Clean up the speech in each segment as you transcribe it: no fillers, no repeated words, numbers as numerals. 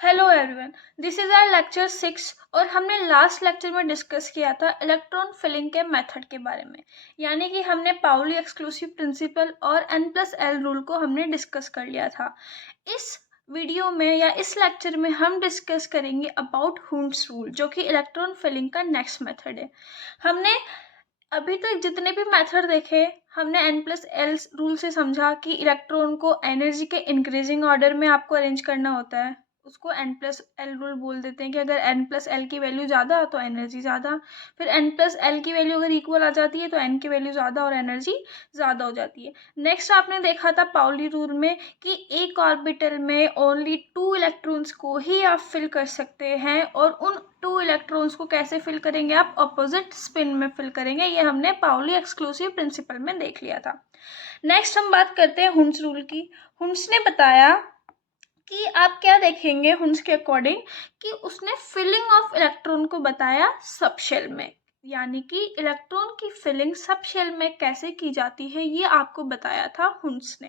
Hello everyone, this is our lecture 6 और हमने last lecture में डिस्कस किया था इलेक्ट्रॉन फिलिंग के मेथड के बारे में। यानी कि हमने पाउली एक्सक्लूसिव प्रिंसिपल और n+l रूल को हमने डिस्कस कर लिया था। इस वीडियो में या इस लेक्चर में हम डिस्कस करेंगे अबाउट हुंड्स रूल, जो कि इलेक्ट्रॉन फिलिंग का नेक्स्ट मेथड है। हमने अभी तक जितने भी मेथड देखे, हमने n+l रूल से समझा कि इलेक्ट्रॉन को एनर्जी के इंक्रीजिंग ऑर्डर में आपको अरेंज करना होता है। उसको n+l रूल बोल देते हैं कि अगर n+l की वैल्यू ज़्यादा तो एनर्जी ज़्यादा, फिर n+l की वैल्यू अगर इक्वल आ जाती है तो n की वैल्यू ज़्यादा और एनर्जी ज़्यादा हो जाती है। नेक्स्ट आपने देखा था पाउली रूल में कि एक ऑर्बिटल में ओनली 2 इलेक्ट्रॉन्स को ही आप फिल कर सकते हैं, और उन 2 इलेक्ट्रॉन्स को कैसे फिल करेंगे, आप अपोजिट स्पिन में फिल करेंगे। ये हमने पाउली एक्सक्लूसिव प्रिंसिपल में देख लिया था। नेक्स्ट हम बात करते हैं हुंड्स रूल की। हुंड्स ने बताया कि आप क्या देखेंगे हुंड्स के अकॉर्डिंग, कि उसने फिलिंग ऑफ इलेक्ट्रॉन को बताया सब शेल में, यानी कि इलेक्ट्रॉन की फिलिंग सब शेल में कैसे की जाती है ये आपको बताया था हुंड्स ने।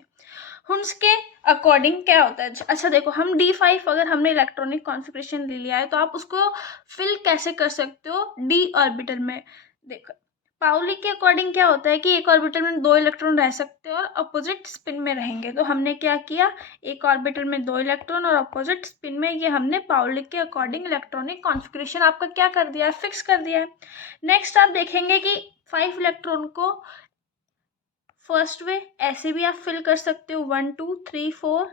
हुंड्स के अकॉर्डिंग क्या होता है, अच्छा देखो, हम D5 अगर हमने इलेक्ट्रॉनिक कॉन्फ़िगरेशन ले लिया है तो आप उसको फिल कैसे कर सकते हो d ऑर्बिटल में। देखो पाउली के अकॉर्डिंग क्या होता है कि एक ऑर्बिटल में 2 इलेक्ट्रॉन रह सकते हैं और अपोजिट स्पिन में रहेंगे। तो हमने क्या किया, एक ऑर्बिटल में 2 इलेक्ट्रॉन और अपोजिट स्पिन में, ये हमने पाउली के अकॉर्डिंग इलेक्ट्रॉनिक कॉन्फ़िगरेशन आपका क्या कर दिया है, फिक्स कर दिया है। नेक्स्ट आप देखेंगे कि 5 इलेक्ट्रॉन को फर्स्ट वे ऐसे भी आप फिल कर सकते हो, 1 2 3 4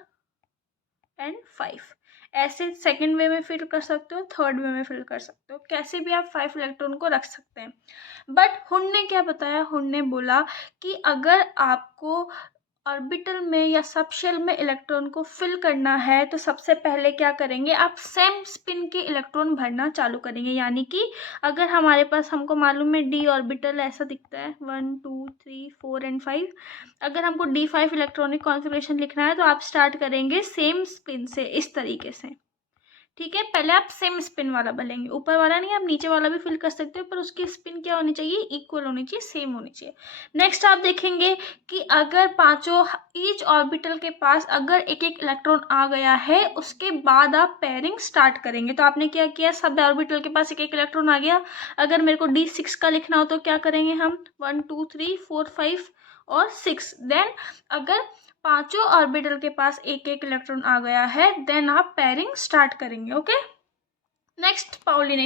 एंड 5। ऐसे सेकेंड वे में फिल कर सकते हो, थर्ड वे में फिल कर सकते हो, कैसे भी आप 5 इलेक्ट्रॉन को रख सकते हैं। बट हुंड ने क्या बताया, हुंड ने बोला कि अगर आपको ऑर्बिटल में या सब शेल में इलेक्ट्रॉन को फिल करना है तो सबसे पहले क्या करेंगे, आप सेम स्पिन के इलेक्ट्रॉन भरना चालू करेंगे। यानी कि अगर हमारे पास, हमको मालूम है d ऑर्बिटल ऐसा दिखता है 1 2 3 4 एंड 5, अगर हमको D5 इलेक्ट्रॉनिक कॉन्फ़िगरेशन लिखना है तो आप स्टार्ट करेंगे सेम स्पिन से, इस तरीके से। ठीक है, पहले आप सेम स्पिन वाला भरेंगे, ऊपर वाला नहीं, आप नीचे वाला भी फिल कर सकते हो, पर उसकी स्पिन क्या होनी चाहिए, इक्वल होनी चाहिए, सेम होनी चाहिए। नेक्स्ट आप देखेंगे कि अगर पांचों, ईच ऑर्बिटल के पास अगर एक एक इलेक्ट्रॉन आ गया है, उसके बाद आप पेयरिंग स्टार्ट करेंगे। तो आपने क्या किया, सब ऑर्बिटल के पास एक एक इलेक्ट्रॉन आ गया। अगर मेरे को D6 का लिखना हो तो क्या करेंगे हम, 1 2 3 4 5 और 6। देन अगर पांचों ऑर्बिटल के पास एक एक इलेक्ट्रॉन आ गया है, देन आप पेयरिंग स्टार्ट करेंगे। ओके, नेक्स्ट पाउली ने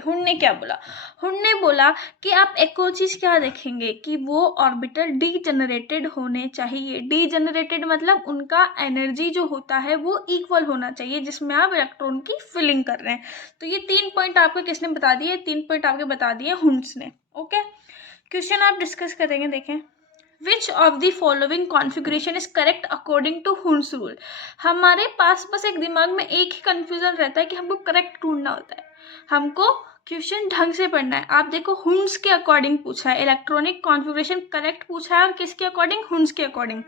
हुंड ने क्या बोला, हुंड ने बोला कि आप एक और चीज क्या देखेंगे कि वो ऑर्बिटल डीजेनरेटेड होने चाहिए। डीजेनरेटेड मतलब उनका एनर्जी जो होता है वो इक्वल होना चाहिए जिसमें आप इलेक्ट्रॉन की फिलिंग कर रहे हैं। तो ये 3 पॉइंट आपको किसने बता दिए, 3 पॉइंट आपके बता दिए हुंड्स ने। ओके, क्वेश्चन आप डिस्कस करेंगे, देखें which of the following configuration is correct according to Hund's rule. हमारे पास बस एक दिमाग में एक ही कंफ्यूजन रहता है कि हमको करेक्ट ढूंढना होता है, हमको क्वेश्चन ढंग से पढ़ना है। आप देखो हुंड्स के अकॉर्डिंग पूछा है, इलेक्ट्रॉनिक कॉन्फ़िगरेशन करेक्ट पूछा है, और किसके अकॉर्डिंग, हुंड्स के अकॉर्डिंग।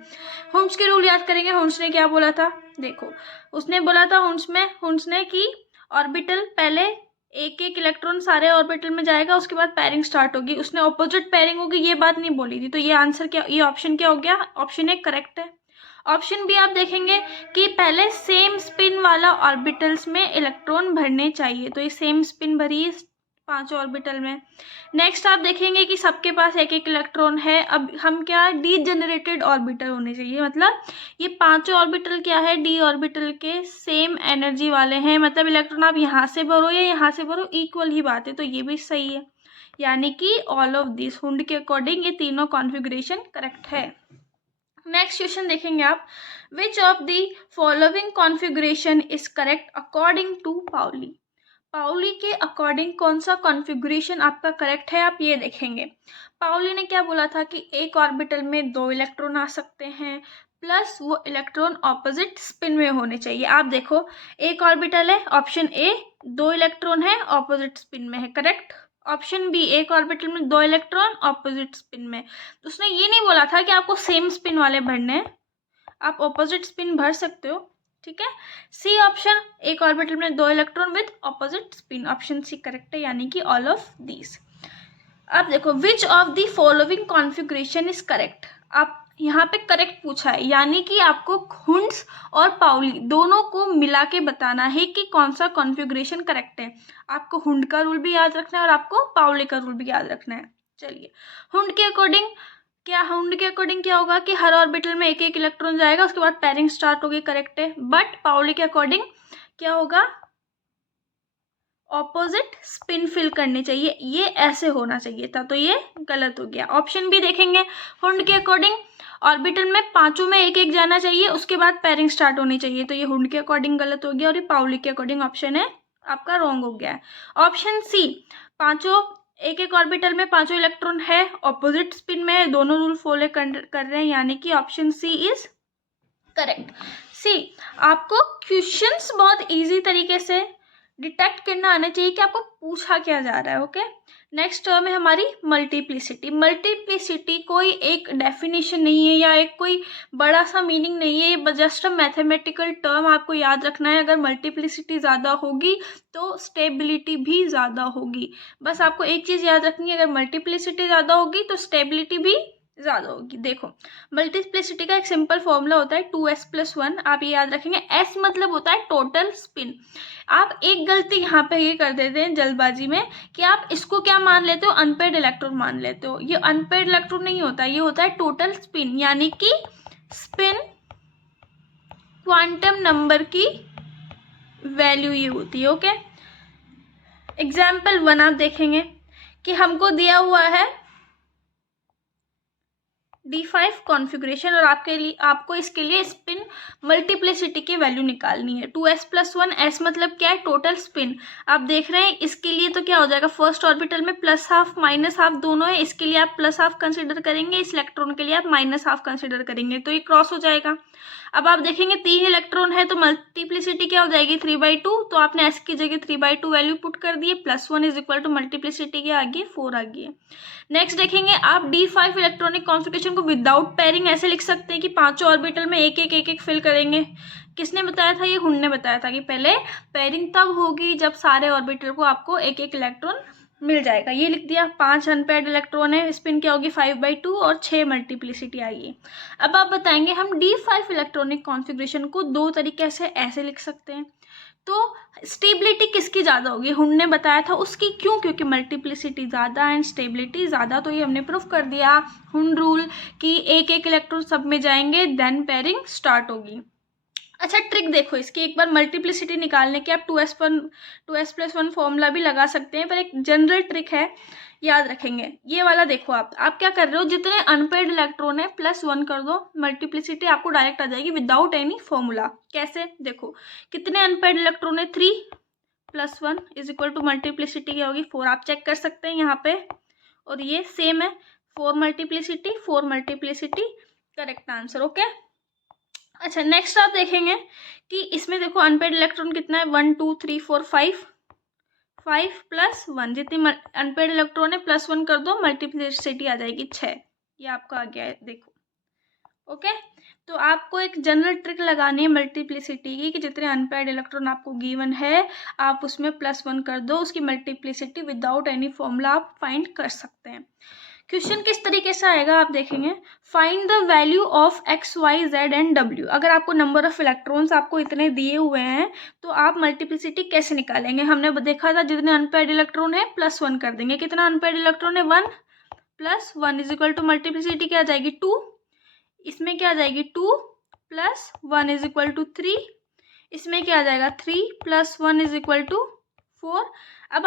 हुंड्स के रूल याद करेंगे, हुंड्स ने क्या बोला था, देखो उसने बोला था हुंड्स ने कि ऑर्बिटल पहले एक एक इलेक्ट्रॉन सारे ऑर्बिटल में जाएगा, उसके बाद पेयरिंग स्टार्ट होगी। उसने ऑपोजिट पेयरिंग होगी ये बात नहीं बोली थी। तो ये आंसर क्या, ये ऑप्शन क्या हो गया, ऑप्शन ए करेक्ट है। ऑप्शन बी आप देखेंगे कि पहले सेम स्पिन वाला ऑर्बिटल्स में इलेक्ट्रॉन भरने चाहिए, तो ये सेम स्पिन भरी 5 ऑर्बिटल में। नेक्स्ट आप देखेंगे कि सबके पास एक एक इलेक्ट्रॉन है। अब हम क्या, डीजेनरेटेड ऑर्बिटल होने चाहिए, मतलब ये 5 ऑर्बिटल क्या है, d ऑर्बिटल के सेम एनर्जी वाले हैं, मतलब इलेक्ट्रॉन आप यहाँ से भरो या यहाँ से भरो, इक्वल ही बात है, तो ये भी सही है। यानी कि ऑल ऑफ दिस, हुंड के अकॉर्डिंग ये तीनों कॉन्फ़िगरेशन करेक्ट है। नेक्स्ट क्वेश्चन देखेंगे आप, which of the following configuration is correct according to Pauli. Pauli के अकॉर्डिंग कौन सा कॉन्फ़िगरेशन आपका करेक्ट है, आप ये देखेंगे। पाउली ने क्या बोला था कि एक ऑर्बिटल में 2 इलेक्ट्रॉन आ सकते हैं, प्लस वो इलेक्ट्रॉन ऑपोजिट स्पिन में होने चाहिए। आप देखो एक ऑर्बिटल है, ऑप्शन ए 2 इलेक्ट्रॉन है, ऑपोजिट स्पिन में है, करेक्ट। ऑप्शन बी एक ऑर्बिटल में 2 इलेक्ट्रॉन ऑपोजिट स्पिन में। तो उसने ये नहीं बोला था कि आपको सेम स्पिन वाले भरने हैं, आप ऑपोजिट स्पिन भर सकते हो। ठीक है, सी ऑप्शन, एक ऑर्बिटल में 2 electron with opposite spin, option C correct है, यानी कि ऑल ऑफ दीज। अब देखो which of the following configuration is correct. आप यहाँ पे करेक्ट पूछा है, यानी कि आपको हुंड्स और पाउली दोनों को मिला के बताना है कि कौन सा कॉन्फ़िगरेशन करेक्ट है। आपको हुंड का रूल भी याद रखना है और आपको पाउली का रूल भी याद रखना है। चलिए, हुंड के अकॉर्डिंग क्या होगा कि हर ऑर्बिटल में एक एक इलेक्ट्रॉन जाएगा, उसके बाद पेयरिंग स्टार्ट होगी, करेक्ट है। बट पाउली के अकॉर्डिंग क्या होगा, ऑपोजिट स्पिन फिल करनी चाहिए, ये ऐसे होना चाहिए था, तो ये गलत हो गया। ऑप्शन भी देखेंगे, हुंड के अकॉर्डिंग ऑर्बिटल में पांचों में एक एक जाना चाहिए, उसके बाद पेयरिंग स्टार्ट होनी चाहिए, तो ये हुंड के अकॉर्डिंग गलत हो गया और ये पाउली के अकॉर्डिंग ऑप्शन है आपका रॉन्ग हो गया है। ऑप्शन सी, पांचों एक एक ऑर्बिटल में पांचों इलेक्ट्रॉन है, ऑपोजिट स्पिन में है, दोनों रूल फॉलो कर रहे हैं, यानी कि ऑप्शन सी इज करेक्ट। सी, आपको क्वेश्चंस बहुत इजी तरीके से डिटेक्ट करना आना चाहिए कि आपको पूछा क्या जा रहा है। ओके, नेक्स्ट टर्म है हमारी मल्टीप्लिसिटी। मल्टीप्लिसिटी कोई एक डेफिनेशन नहीं है या एक कोई बड़ा सा मीनिंग नहीं है, ये जस्ट अ मैथमेटिकल टर्म आपको याद रखना है। अगर मल्टीप्लिसिटी ज़्यादा होगी तो स्टेबिलिटी भी ज़्यादा होगी, बस आपको एक चीज़ याद रखनी है, अगर मल्टीप्लिसिटी ज़्यादा होगी तो स्टेबिलिटी भी ज़्यादा होगी। देखो, मल्टीप्लिसिटी का एक सिंपल फॉर्मूला होता है 2s+1, आप ये याद रखेंगे। s मतलब होता है टोटल स्पिन। आप एक गलती यहाँ पे ये कर देते हैं जल्दबाजी में कि आप इसको क्या मान लेते हो, अनपेड इलेक्ट्रॉन मान लेते हो। ये अनपेड इलेक्ट्रॉन नहीं होता, ये होता है टोटल स्पिन, यानी कि स्पिन क्वांटम नंबर की वैल्यू ये होती है। ओके, एग्जाम्पल 1 आप देखेंगे कि हमको दिया हुआ है D5 कॉन्फ़िगरेशन और आपको इसके लिए स्पिन मल्टीप्लिसिटी की वैल्यू निकालनी है। 2s+1, s मतलब क्या है, टोटल स्पिन। आप देख रहे हैं इसके लिए तो क्या हो जाएगा, फर्स्ट ऑर्बिटल में +½ -½ दोनों है, इसके लिए आप +½ कंसिडर करेंगे, इस इलेक्ट्रॉन के लिए आप -½ कंसिडर करेंगे, तो ये क्रॉस हो जाएगा। अब आप देखेंगे 3 इलेक्ट्रॉन है तो मल्टीप्लिसिटी क्या हो जाएगी, 3/2, तो आपने s की जगह 3/2 वैल्यू पुट कर दिए, +1 इज इक्वल टू मल्टीप्लिसिटी के आगे 4 आ गई है। नेक्स्ट देखेंगे आप D5 इलेक्ट्रॉनिक कॉन्फ़िगरेशन को विदाउट पेयरिंग ऐसे लिख सकते हैं कि पांचों ऑर्बिटल में एक एक फिल करेंगे। किसने बताया था, ये हुंड ने बताया था कि पहले पेयरिंग तब होगी जब सारे ऑर्बिटल को आपको एक एक इलेक्ट्रॉन मिल जाएगा। ये लिख दिया, 5 अनपेयर्ड इलेक्ट्रॉन है, स्पिन क्या होगी 5/2 और 6 मल्टीप्लिसिटी आएगी। अब आप बताएंगे हम D5 इलेक्ट्रॉनिक कॉन्फ़िगरेशन को दो तरीके से ऐसे लिख सकते हैं, तो स्टेबिलिटी किसकी ज़्यादा होगी, हुंड ने बताया था उसकी, क्यों, क्योंकि मल्टीप्लिसिटी ज़्यादा एंड स्टेबिलिटी ज़्यादा, तो ये हमने प्रूफ कर दिया हुंड रूल कि एक एक इलेक्ट्रॉन सब में जाएंगे देन पेयरिंग स्टार्ट होगी। अच्छा, ट्रिक देखो इसकी, एक बार मल्टीप्लिसिटी निकालने के आप 2s+1 फॉर्मूला भी लगा सकते हैं, पर एक जनरल ट्रिक है, याद रखेंगे। ये वाला देखो, आप क्या कर रहे हो, जितने अनपेयर्ड इलेक्ट्रॉन है +1 कर दो, मल्टीप्लिसिटी आपको डायरेक्ट आ जाएगी विदाउट एनी फॉर्मूला। कैसे, देखो कितने अनपेयर्ड इलेक्ट्रॉन है, 3 + 1 इज इक्वल टू मल्टीप्लिसिटी क्या होगी 4, आप चेक कर सकते हैं यहाँ पे, और ये सेम है 4 मल्टीप्लिसिटी करेक्ट आंसर। ओके, अच्छा नेक्स्ट आप देखेंगे कि इसमें देखो अनपेयर्ड इलेक्ट्रॉन कितना है, 1 2 3 4 5 +1, जितनी अनपेयर्ड इलेक्ट्रॉन है +1 कर दो, मल्टीप्लिसिटी आ जाएगी 6, ये आपका आ गया है, देखो। ओके, तो आपको एक जनरल ट्रिक लगानी है मल्टीप्लिसिटी की कि जितने अनपेयर्ड इलेक्ट्रॉन आपको गिवन है आप उसमें +1 कर दो, उसकी मल्टीप्लिसिटी विदाउट एनी फॉर्मूला आप फाइंड कर सकते हैं। क्वेश्चन किस तरीके से आएगा आप देखेंगे, find the value of x y z and w। अगर आपको नंबर ऑफ इलेक्ट्रॉन्स आपको इतने दिए हुए हैं तो आप मल्टीप्लिसिटी कैसे निकालेंगे, हमने देखा था जितने अनपेयर्ड इलेक्ट्रॉन है +1 कर देंगे, कितना अनपेयर्ड इलेक्ट्रॉन है 1 + 1 इज इक्वल टू मल्टीप्लिसिटी क्या आ जाएगी 2, इसमें क्या आ जाएगी 2 + 1 इज इक्वल टू 3, इसमें क्या आ जाएगा 3 + 1 इज इक्वल टू 4। अब